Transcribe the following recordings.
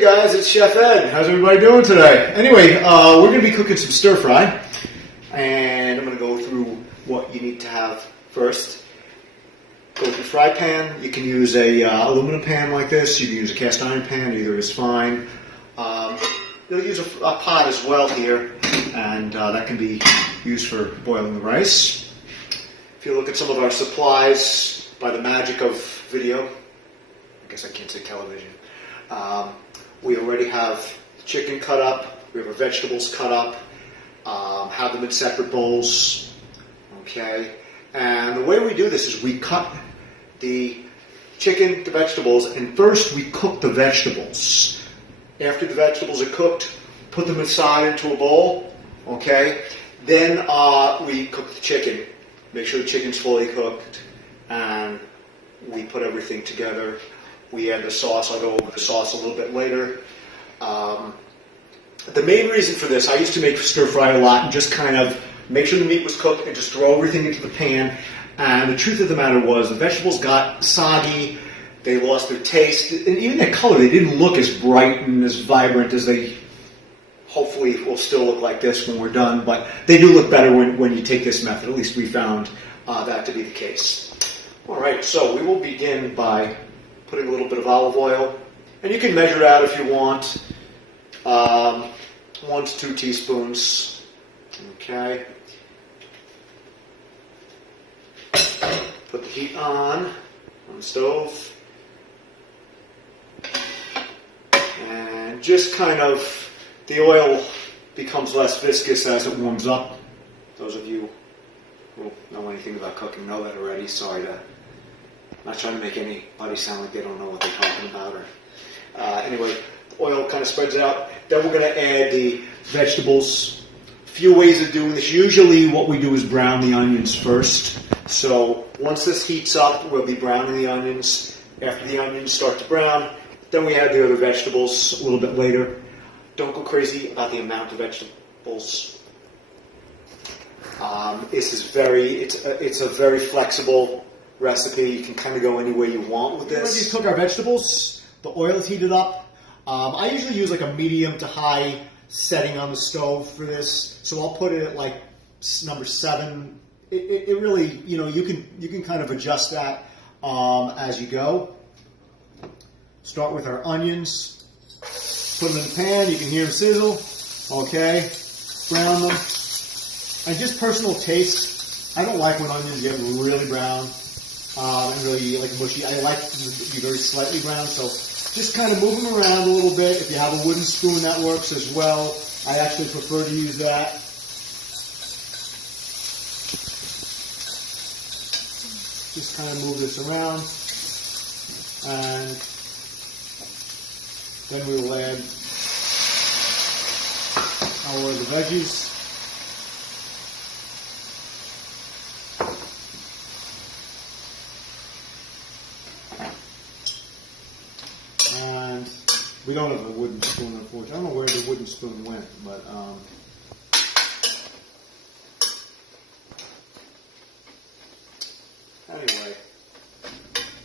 Hey guys, it's Chef Ed. How's everybody doing today? Anyway, we're going to be cooking some stir fry, and I'm going to go through what you need to have first. Go with your fry pan. You can use a aluminum pan like this. You can use a cast iron pan. Either is fine. You'll use a pot as well here, and that can be used for boiling the rice. If you look at some of our supplies, by the magic of video, I guess I can't say television, we already have chicken cut up, we have our vegetables cut up, have them in separate bowls, okay? And the way we do this is we cut the chicken, the vegetables, and first we cook the vegetables. After the vegetables are cooked, put them aside into a bowl, okay? Then we cook the chicken. Make sure the chicken's fully cooked, and we put everything together. We add the sauce. I'll go over the sauce a little bit later. The main reason for this, I used to make stir fry a lot and just kind of make sure the meat was cooked and just throw everything into the pan. And the truth of the matter was the vegetables got soggy. They lost their taste. And even their color, they didn't look as bright and as vibrant as they hopefully will still look like this when we're done. But they do look better when you take this method. At least we found that to be the case. All right, so we will begin by putting a little bit of olive oil, and you can measure out if you want, 1 to 2 teaspoons, okay. Put the heat on the stove, and just kind of, the oil becomes less viscous as it warms up. Those of you who know anything about cooking know that already. Sorry to not trying to make anybody sound like they don't know what they're talking about. Anyway, the oil kind of spreads out. Then we're going to add the vegetables. A few ways of doing this. Usually what we do is brown the onions first. So once this heats up, we'll be browning the onions. After the onions start to brown, then we add the other vegetables a little bit later. Don't go crazy about the amount of vegetables. It's a very flexible recipe. You can kind of go any way you want with this. Once you cook our vegetables, the oil is heated up. I usually use like a medium to high setting on the stove for this, so I'll put it at like number 7. It really, you can kind of adjust that as you go. Start with our onions. Put them in the pan. You can hear them sizzle. Okay, brown them, and just personal taste. I don't like when onions get really brown. And really like mushy. I like them to be very slightly brown, so just kind of move them around a little bit. If you have a wooden spoon, that works as well. I actually prefer to use that. Just kind of move this around, and then we will add the veggies. And we don't have a wooden spoon, unfortunately. I don't know where the wooden spoon went, but anyway,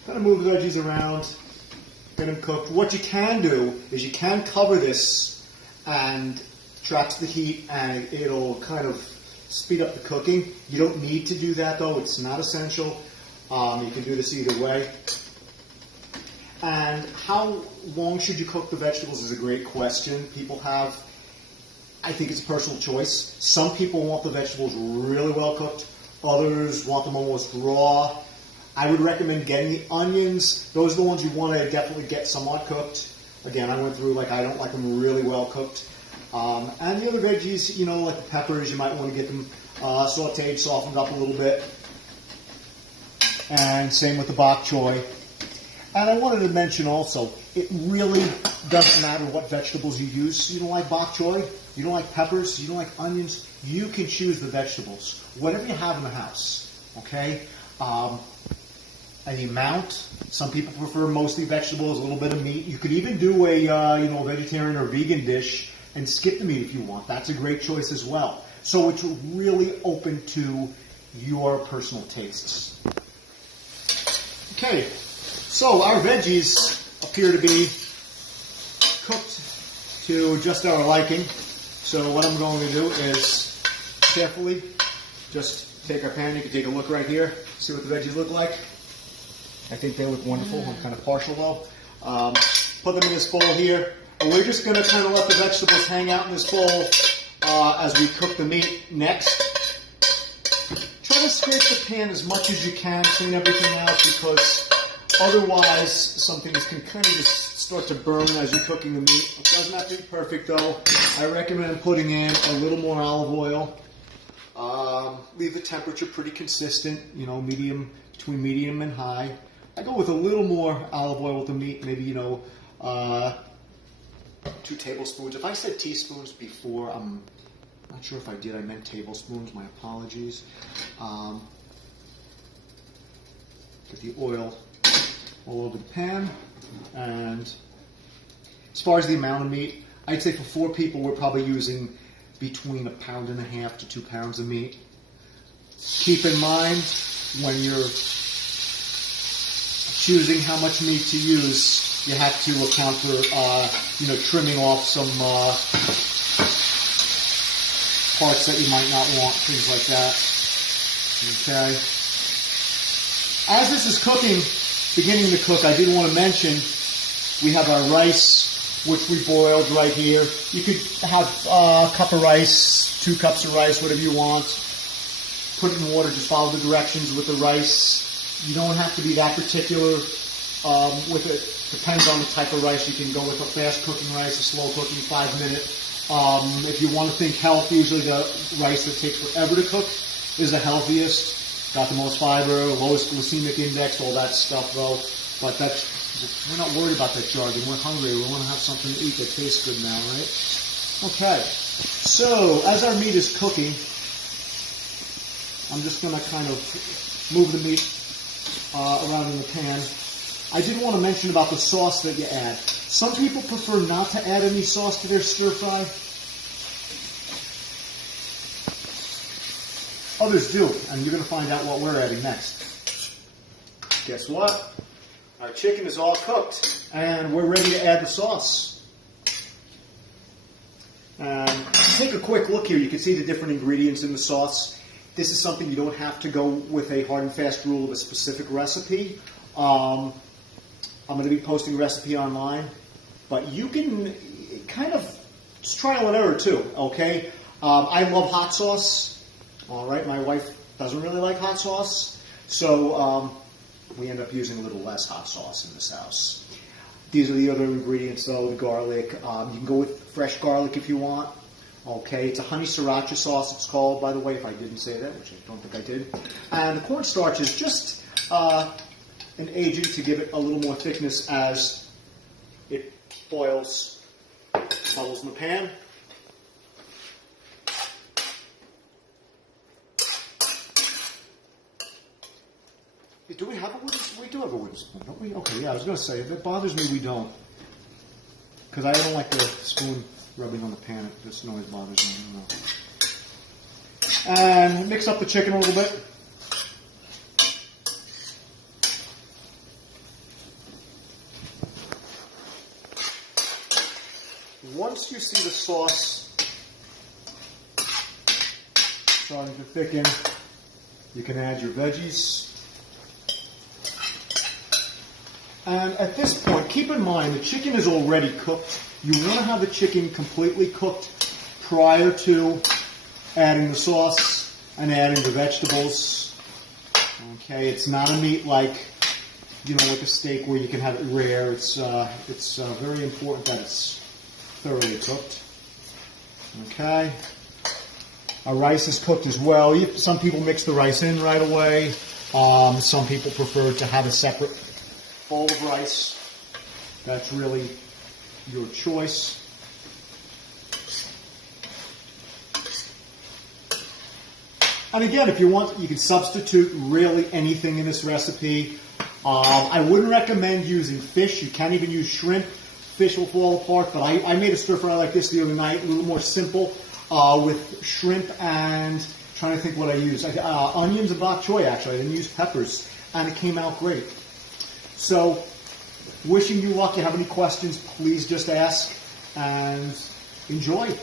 kind of move the veggies around, get them cooked. What you can do is you can cover this and traps the heat, and it'll kind of speed up the cooking. You don't need to do that though; it's not essential. You can do this either way. And how long should you cook the vegetables is a great question people have. I think it's a personal choice. Some people want the vegetables really well cooked. Others want them almost raw. I would recommend getting the onions. Those are the ones you want to definitely get somewhat cooked. Again, I went through, I don't like them really well cooked. And the other veggies, like the peppers, you might want to get them sauteed, softened up a little bit. And same with the bok choy. And I wanted to mention also, it really doesn't matter what vegetables you use. You don't like bok choy, you don't like peppers, you don't like onions, you can choose the vegetables. Whatever you have in the house, okay? And the amount, some people prefer mostly vegetables, a little bit of meat. You could even do a vegetarian or vegan dish and skip the meat if you want. That's a great choice as well. So it's really open to your personal tastes. Okay. So our veggies appear to be cooked to just our liking. So what I'm going to do is carefully just take our pan. You can take a look right here, see what the veggies look like. I think they look wonderful. I'm kind of partial though. Put them in this bowl here. And we're just going to kind of let the vegetables hang out in this bowl as we cook the meat next. Try to scrape the pan as much as you can, clean everything out, because otherwise some things can kind of just start to burn as you're cooking the meat. It doesn't have to be perfect though. I recommend putting in a little more olive oil. Leave the temperature pretty consistent, you know, between medium and high. I go with a little more olive oil with the meat, maybe, 2 tablespoons. If I said teaspoons before, I'm not sure if I did. I meant tablespoons. My apologies. Get the oil all over the pan. And as far as the amount of meat, I'd say for 4 people, we're probably using between 1.5 pounds to 2 pounds of meat. Keep in mind when you're choosing how much meat to use, you have to account for, trimming off some parts that you might not want, things like that. Okay. As this is cooking, beginning to cook, I did want to mention we have our rice, which we boiled right here. You could have a cup of rice, 2 cups of rice, whatever you want. Put it in water, just follow the directions with the rice. You don't have to be that particular with it. Depends on the type of rice. You can go with a fast cooking rice, a slow cooking 5-minute. If you want to think health, usually the rice that takes forever to cook is the healthiest. Got the most fiber, lowest glycemic index, all that stuff though. But we're not worried about that jargon. We're hungry. We want to have something to eat that tastes good now, right? Okay. So as our meat is cooking, I'm just going to kind of move the meat around in the pan. I did want to mention about the sauce that you add. Some people prefer not to add any sauce to their stir fry. Others do, and you're going to find out what we're adding next. Guess what? Our chicken is all cooked, and we're ready to add the sauce. Take a quick look here. You can see the different ingredients in the sauce. This is something you don't have to go with a hard and fast rule of a specific recipe. I'm going to be posting a recipe online, but you can kind of just trial and error too, okay? I love hot sauce, all right? My wife doesn't really like hot sauce, so we end up using a little less hot sauce in this house. These are the other ingredients though, the garlic. You can go with fresh garlic if you want. Okay, it's a honey sriracha sauce, it's called, by the way, if I didn't say that, which I don't think I did. And the cornstarch is just an agent to give it a little more thickness as it boils, bubbles in the pan. Do we have a wooden spoon? We do have a wooden spoon, don't we? Okay, yeah, I was going to say, if it bothers me, we don't. Because I don't like the spoon rubbing on the pan. This noise bothers me. I don't know. And mix up the chicken a little bit. Once you see the sauce starting to thicken, you can add your veggies. And at this point, keep in mind the chicken is already cooked. You want to have the chicken completely cooked prior to adding the sauce and adding the vegetables. Okay, it's not a meat like, like a steak where you can have it rare. It's very important that it's thoroughly cooked. Okay. Our rice is cooked as well. Some people mix the rice in right away. Some people prefer to have a separate bowl of rice. That's really your choice. And again, if you want, you can substitute really anything in this recipe. I wouldn't recommend using fish. You can't even use shrimp. Fish will fall apart, but I made a stir fry like this the other night, a little more simple, with shrimp and, trying to think what I used. Onions and bok choy, actually. I didn't use peppers, and it came out great. So, Wishing you luck. If you have any questions, please just ask and enjoy.